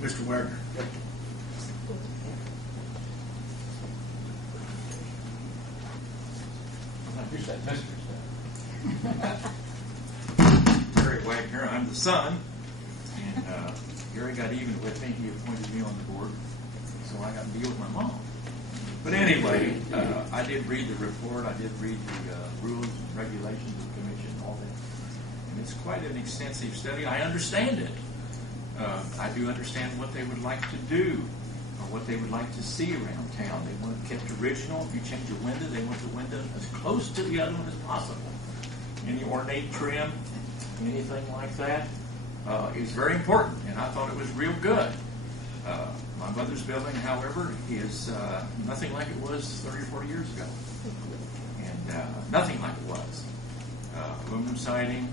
Mr. Wagner. Yep. Here's that Mr. stuff. Gary Wagner, I'm the son, and Gary got even with me. He appointed me on the board, so I got to deal with my mom. But anyway, I did read the report. I did read the rules and regulations of the commission, all that. And it's quite an extensive study. I understand it. I do understand what they would like to do or what they would like to see around town. They want it kept original. If you change a window, they want the window as close to the other one as possible. Any ornate trim, anything like that is very important, and I thought it was real good. My mother's building, however, is nothing like it was 30 or 40 years ago. And nothing like it was. Aluminum siding,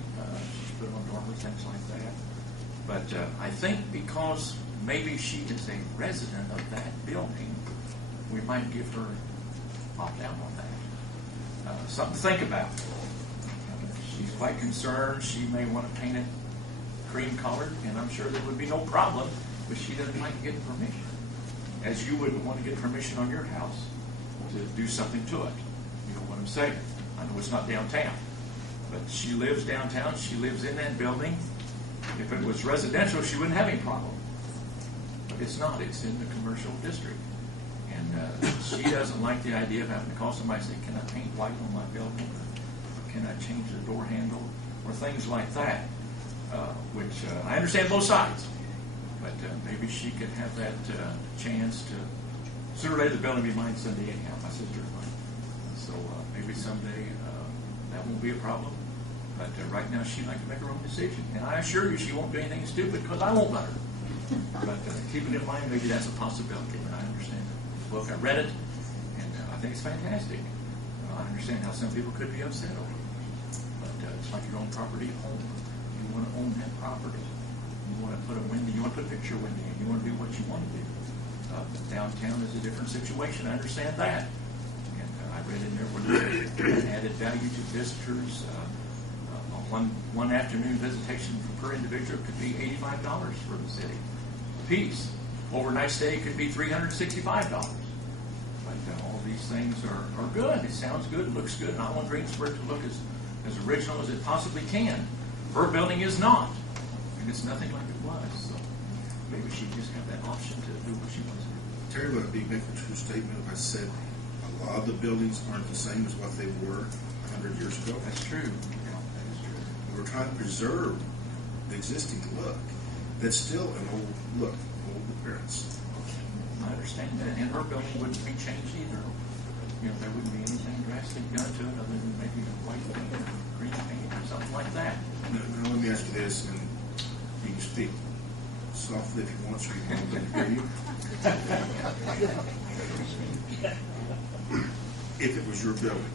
she's put on dormers, things like that. But I think because maybe she is a resident of that building, we might give her a pop down on that. Something to think about. She's quite concerned. She may want to paint it cream colored, and I'm sure there would be no problem, but she doesn't like getting permission. As you wouldn't want to get permission on your house to do something to it. You know what I'm saying? I know it's not downtown, but she lives downtown. She lives in that building. If it was residential, she wouldn't have any problem. But it's not. It's in the commercial district. And she doesn't like the idea of having to call somebody and say, can I paint white on my building? Or can I change the door handle? Or things like that, which I understand both sides. But maybe she could have that chance to, sooner or later the building will be mine someday anyhow, my sister and mine. So maybe someday that won't be a problem. But right now she'd like to make her own decision. And I assure you she won't do anything stupid because I won't let her. But keep it in mind, maybe that's a possibility. But I understand the book. I read it, and I think it's fantastic. I understand how some people could be upset over it. But it's like your own property at home. You want to own that property. You want to put a window, you want to put a picture window in. You want to do what you want to do. Downtown is a different situation. I understand that. And I read in there where there's added value to visitors. One afternoon visitation per individual could be $85 for the city. A piece. Overnight stay could be $365. But all these things are good. It sounds good. It looks good. And I want Greensburg to look as original as it possibly can. Her building is not. And it's nothing like it was. So maybe she just have that option to do what she wants to do. Terry, would it be making a true statement if I said a lot of the buildings aren't the same as what they were 100 years ago? That's true. Yeah, that is true. We're trying to preserve the existing look. That's still an old look, old appearance. I understand that. And her building wouldn't be changed either. You know, there wouldn't be anything drastic done to it other than maybe a white paint or green paint or something like that. Now let me ask you this, and you can speak softly if you want, so you can hear you. If it was your building,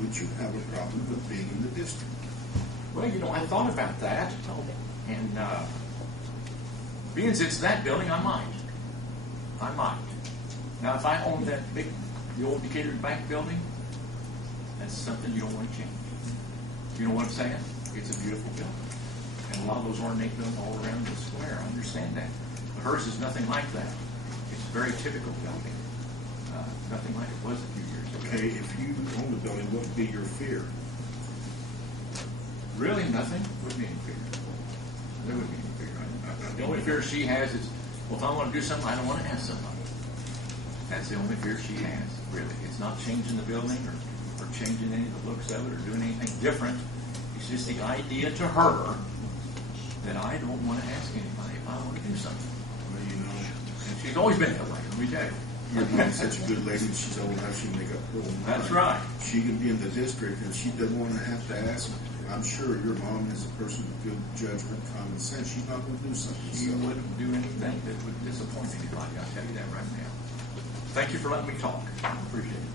would you have a problem with being in the district? Well, you know, I thought about that, and being as it's that building, I might. Now, if I owned that the old Decatur Bank building, that's something you don't want to change. You know what I'm saying? It's a beautiful building. And a lot of those ornate buildings all around the square. I understand that. But hers is nothing like that. It's a very typical building. Nothing like it was a few years ago. Okay, if you own the building, what would be your fear? Really, nothing. Wouldn't be any fear. There wouldn't be any fear. The only fear she has is, well, if I want to do something, I don't want to ask somebody. That's the only fear she has, really. It's not changing the building or changing any of the looks of it or doing anything different. It's just the idea to her that I don't want to ask anybody if I want to do something. Well, you know, And she's always been that way, every day. your mom's such a good lady, she's old enough, she can make up her own mind. That's right. She can be in the district, and she doesn't want to have to ask. I'm sure your mom is a person with good judgment, common sense. She's not going to do something. She wouldn't do anything that would disappoint anybody. I'll tell you that right now. Thank you for letting me talk. I appreciate it.